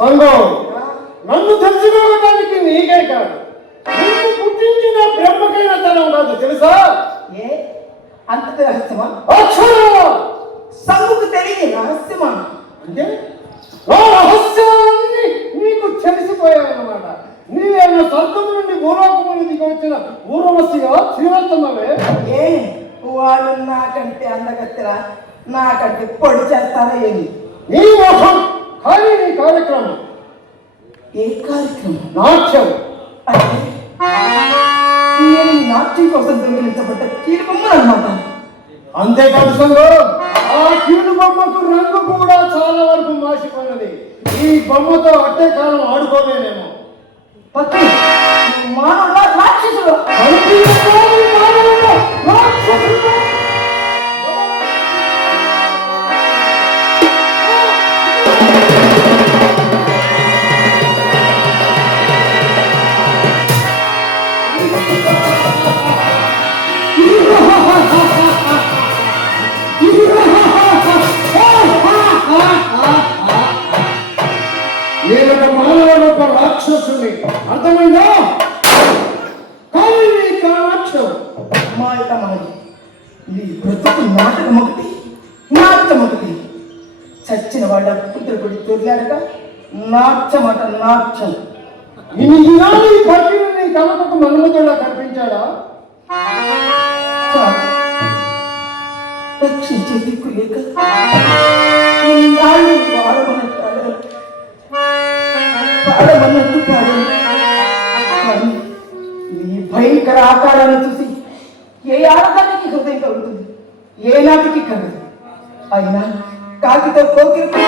సంగం నన్ను తెలుసుకోవడానికి నీకే కాదు, నిన్ను పుట్టించిన బ్రహ్మకైన తనం కాదు తెలుసా? ఏ అంత రహస్యమా? అక్షరమా? సంగుకు తెలియని రహస్యమా? అంటే నా రహస్యాలన్నీ నీకు తెలిసిపోయాయన్నమాట. నీవేమో స్వర్గం నుండి భూలోకమును దిగి వచ్చిన ఊర్వశిగా శ్రీవంతమవే. ఏ వాళ్ళు నాకంటే అందగత్తెరా, నాకంటే పొడి చేస్తారా ఏమి? నీ మోహం కానీ నీ కార్యక్రమం. ఏ కార్యక్రమం? నాట్యం. అంటే నేను నాట్యం కోసం దొంగిలించబడ్డ కీలుబొమ్మ అన్నమాట. అంతేకాదు సంగం, ఆ కీలు బొమ్మకు రంగు కూడా చాలా వరకు మాసిపోయినది. ఈ బొమ్మతో అట్టే కాలం ఆడుకోలేనేమో. పక్షి మానవుడా రాక్షసుడు? నేను మానవుడు ఒక రాక్షసుని, అర్థమైందా? కానీ నీ కాక్షం మాట మనది. నీ బ్రతుకు నాటకం ఒకటి, నాట్యం ఒకటి. చచ్చిన వాళ్ళ పుత్రుడి తొలిలాడక నాట్యమట నాట్యం. ఇన్ని దినాలు ఈ పట్టిని కలపకు మన్మధుడా కనిపించాడా? రక్షించే దిక్కు లేక ఇన్నాళ్ళు పాడమన్నట్టు పాడాను. కానీ నీ భయంకర ఆకారాన్ని చూసి ఏ ఆడదానికి హృదయం కలుగుతుంది, ఏ నాటికి కలదు. అయినా కాకితో కోకిలకు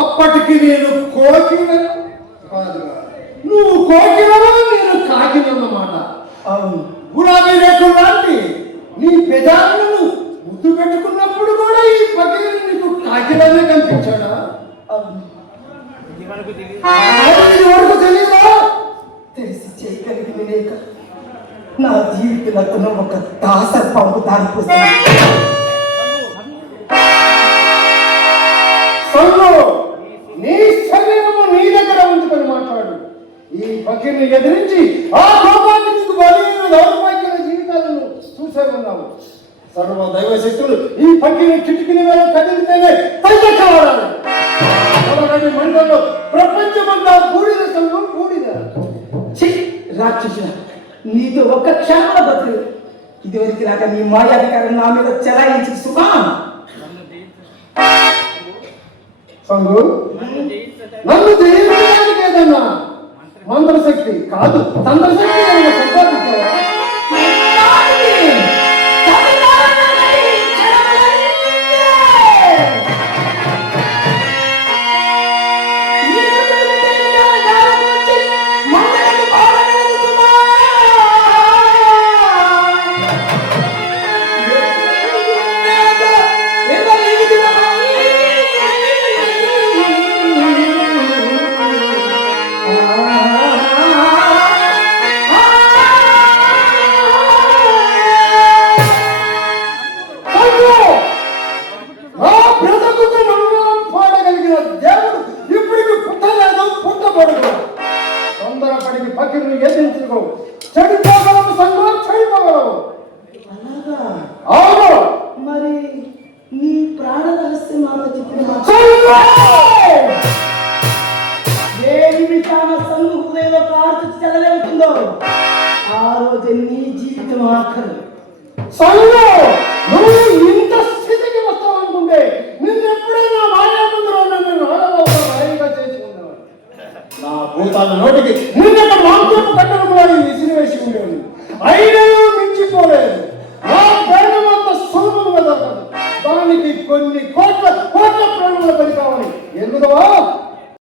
అప్పటికి నేను కోకిల కాదుగా, నువ్వు కోకిలవా నేను కాకినన్నమాట. అవును, గులాబీ రేకులు లాంటి నీ పెదాలను ముద్దు పెట్టుకున్నప్పుడు కూడా ఈ పగిలి నీకు కాకిలనే కనిపించాడా? వరకు తెలియదా? తెలిసి చేయగలిగింది లేక నా జీవితంలో ఒక దాస పంపు దారిపోతుంది. నీ శరీరము నీ దగ్గర ఉంచుకొని మాట్లాడు. ఈ పకిని ఎదిరించి ఆ కోపాన్ని నీకు బలైన దౌర్భాగ్య జీవితాలను చూసే ఉన్నావు. సర్వ దైవ శక్తులు ఈ పకిని కిటికీల మీద కదిలితేనే పైకెక్కవాడాలి. మండలంలో ప్రపంచమంతా బూడిద సంఘం బూడిద. రాక్షసు, నీతో ఒక్క క్షణంలో బతులు. ఇదివరకు లాగా నీ మాయాధికారం నా మీద చెలాయించి సుమా. సంగు, నన్ను జయించడానికి ఏదన్నా మంత్రశక్తి కాదు తంత్రశక్తి ఏమైనా సంపాదించావా? తొందరపడికి పకిని ఎదిరించుకో. చెడిపోగలవు సంఘం, చెడిపోగలవు. అవును, మరి నీ ప్రాణ రహస్యం ఆలోచించిన ఏ నిమిషాన సంఘ హృదయంలో కార్తు చెదలవుతుందో ఆ రోజు నీ జీవితం ఆఖరు. సంఘం, నువ్వు ఇంత స్థితికి వస్తావనుకుంటే నిన్నెప్పుడైనా మాయా ముందులో నన్ను రాయిగా చేసుకున్నావు. నా భూత వాళ్ళ నోటికి ముందట మాంసపు కట్టలు కూడా విసిరివేసి ఉండేది. అయినను మించిపోలేదు. ఆ ప్రాణం అంత సులభంగా దొరకదు. దానికి కొన్ని కోట్ల కోట్ల ప్రాణముల పని కావాలి. ఎందుకవా